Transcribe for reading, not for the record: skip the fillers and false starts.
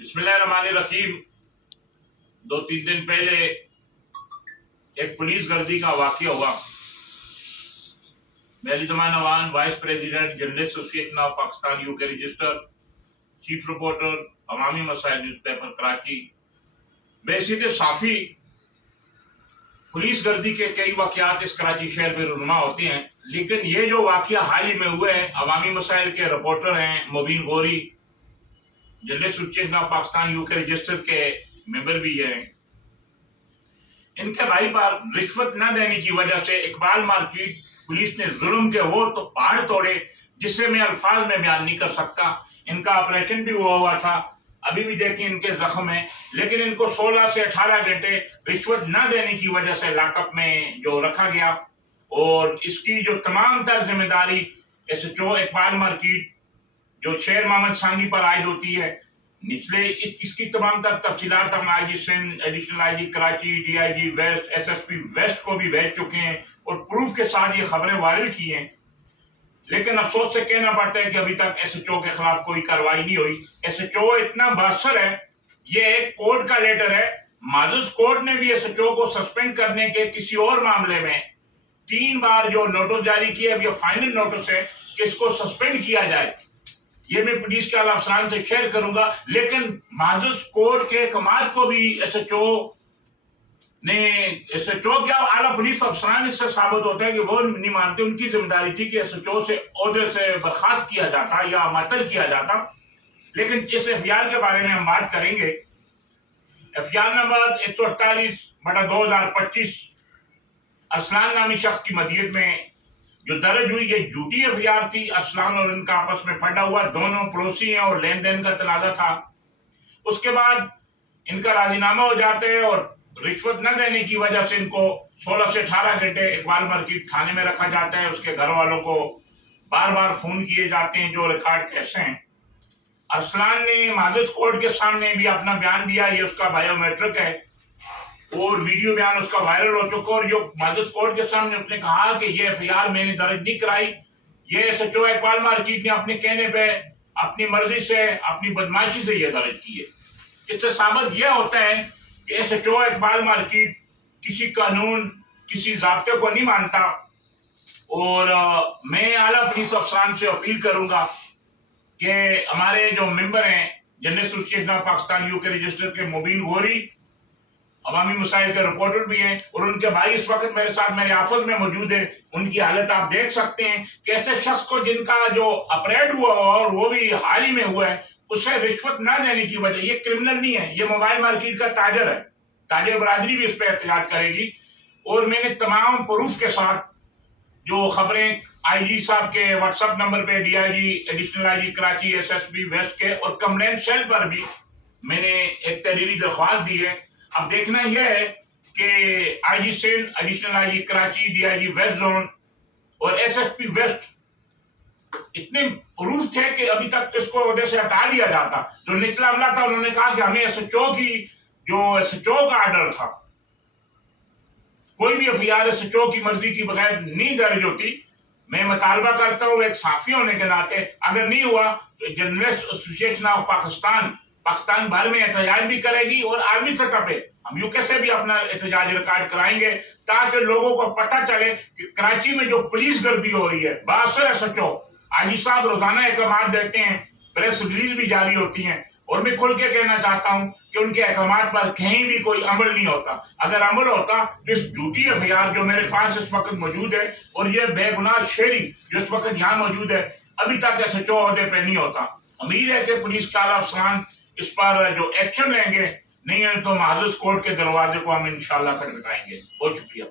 बिस्मिल्लाहिर्रहमानिर्रहीम। 2-3 दिन पहले एक पुलिस गर्दी का वाकया हुआ। मैं Ali Zaman Awan, vice president journalist association of Pakistan UK register, chief reporter Awami Masail newspaper Karachi. Basit Safi police गर्दी के कई वाक़यात इस कराची शहर में रुनुमा होते हैं, लेकिन ये जो वाक़या हाल ही में हुए हैं, अवामी मसाइल के रिपोर्टर हैं Mubeen Gauri, journalist association of Pakistan UK register के मेंबर भी हैं। इनके भाई पर रिश्वत न देने की वजह से इकबाल मार्केट पुलिस ने जुल्म के वो तो पहाड़ तोड़े जिससे मैं अल्फाज में बयान नहीं कर सकता। इनका ऑपरेशन भी हुआ था, अभी भी देखिए इनके जख्म है, लेकिन इनको 16 से 18 घंटे रिश्वत न देने की वजह से लॉकअप में जो रखा गया, और इसकी जो तमाम तर जिम्मेदारी SHO इकबाल मार्केट जो शेर मोहम्मद सांगी पर आयद होती है। निचले इसकी तमाम तर तफसीलात हम IG Sindh, additional IG Karachi, DIG west, SSP west को भी भेज चुके हैं और प्रूफ के साथ ये खबरें वायरल की हैं। लेकिन अफसोस से कहना पड़ता है कि अभी तक SHO के खिलाफ कोई कार्रवाई नहीं हुई। SHO इतना बासर है, ये एक कोर्ट का लेटर है। माजुस कोर्ट ने भी SHO को सस्पेंड करने के किसी और मामले में 3 बार जो नोटिस जारी किया, अब ये फाइनल नोटिस है कि इसको सस्पेंड किया जाए। ये मैं पुलिस के आला अफसरान से शेयर करूंगा, लेकिन माजुस कोर्ट के कमाल को भी SHO क्या आला पुलिस अफसरान इससे साबित होता है कि वो नहीं मानते। उनकी जिम्मेदारी थी कि SHO से ओहदे से बर्खास्त किया जाता या मअतल किया जाता। लेकिन इस FIR के बारे में हम बात करेंगे। FIR नंबर 148/2025 अरसलान नामी शख्स की मदीयत में जो दर्ज हुई, ये झूठी FIR थी। अरसलान और इनका आपस में फटा हुआ, दोनों पड़ोसी हैं और लेन देन का तनाजा था। उसके बाद इनका राजीनामा हो जाता है और रिश्वत न देने की वजह से इनको 16 से 18 घंटे इकबाल मार्केट थाने में रखा जाता है। उसके घर वालों को बार बार फोन किए जाते हैं, जो रिकॉर्ड कैसे हैं। अरसलान ने माजुस कोर्ट के सामने भी अपना बयान दिया, ये उसका बायोमेट्रिक है और वीडियो बयान उसका वायरल हो चुका। और जो माजुस कोर्ट के सामने उसने कहा कि ये FIR मैंने दर्ज नहीं कराई, ये SHO इकबाल मार्केट ने अपने कहने पे, अपनी मर्जी से, अपनी बदमाशी से ये दर्ज की है। इससे साबित यह होता है कि SHO इकबाल मार्केट किसी कानून, किसी ज़ाब्ते को नहीं मानता। और मैं आला पुलिस अफसरान से अपील करूंगा कि हमारे जो मेंबर हैं journalist association of Pakistan UK register के मुबीन गौरी अवामी मसाइल के रिपोर्टर भी हैं, और उनके भाई इस वक्त मेरे साथ मेरे ऑफिस में मौजूद है। उनकी हालत आप देख सकते हैं कि ऐसे शख्स को जिनका जो अपरेड हुआ और वो भी हाल ही में हुआ है, उससे रिश्वत न देने की वजह, ये क्रिमिनल नहीं है, ये मोबाइल मार्केट का ताजर है। ताजर बरादरी भी इस पर एहतजाज करेगी। और मैंने तमाम प्रूफ के साथ जो खबरें IG साहब के व्हाट्सएप नंबर पे, DIG, additional IG Karachi, SSP west के और कंप्लेंट सेल पर भी मैंने एक तहरीरी दरख्वास्त दी है। अब देखना यह है कि IG Sindh, additional IG Karachi, DIG west zone और SSP वेस्ट इतने प्रूफ थे कि अभी तक इसको ओहदे से हटा दिया जाता। जो निचला अमला था उन्होंने कहा कि हमें SHO का आर्डर था, कोई भी FIR SHO की मर्जी की बगैर नहीं दर्ज होती। मैं मुतालबा करता हूँ एक साफी होने के नाते, अगर नहीं हुआ तो जर्नलिस्ट एसोसिएशन ऑफ पाकिस्तान भर में एहतजाज भी करेगी और आर्मी सतह पे हम यूके से भी अपना एहतजाज रिकॉर्ड कराएंगे, ताकि लोगों को पता चले कि कराची में जो पुलिस गर्दी हो रही है, बासर SHO IG साहब रोजाना अहकाम देते हैं, प्रेस रिलीज भी जारी होती हैं, और मैं खुल के कहना चाहता हूं कि उनके अहकाम पर कहीं भी कोई अमल नहीं होता। अगर अमल होता तो इस झूठी FIR जो मेरे पास इस वक्त मौजूद है और ये बेगुनाह शेरी जो इस वक्त यहाँ मौजूद है, अभी तक SHO ओहदे पे नहीं होता। उम्मीद है कि पुलिस के आला अफसरान इस पर जो एक्शन लेंगे, नहीं है तो माजुस कोर्ट के दरवाजे को हम इंशाल्लाह खटखटाएंगे। बहुत शुक्रिया।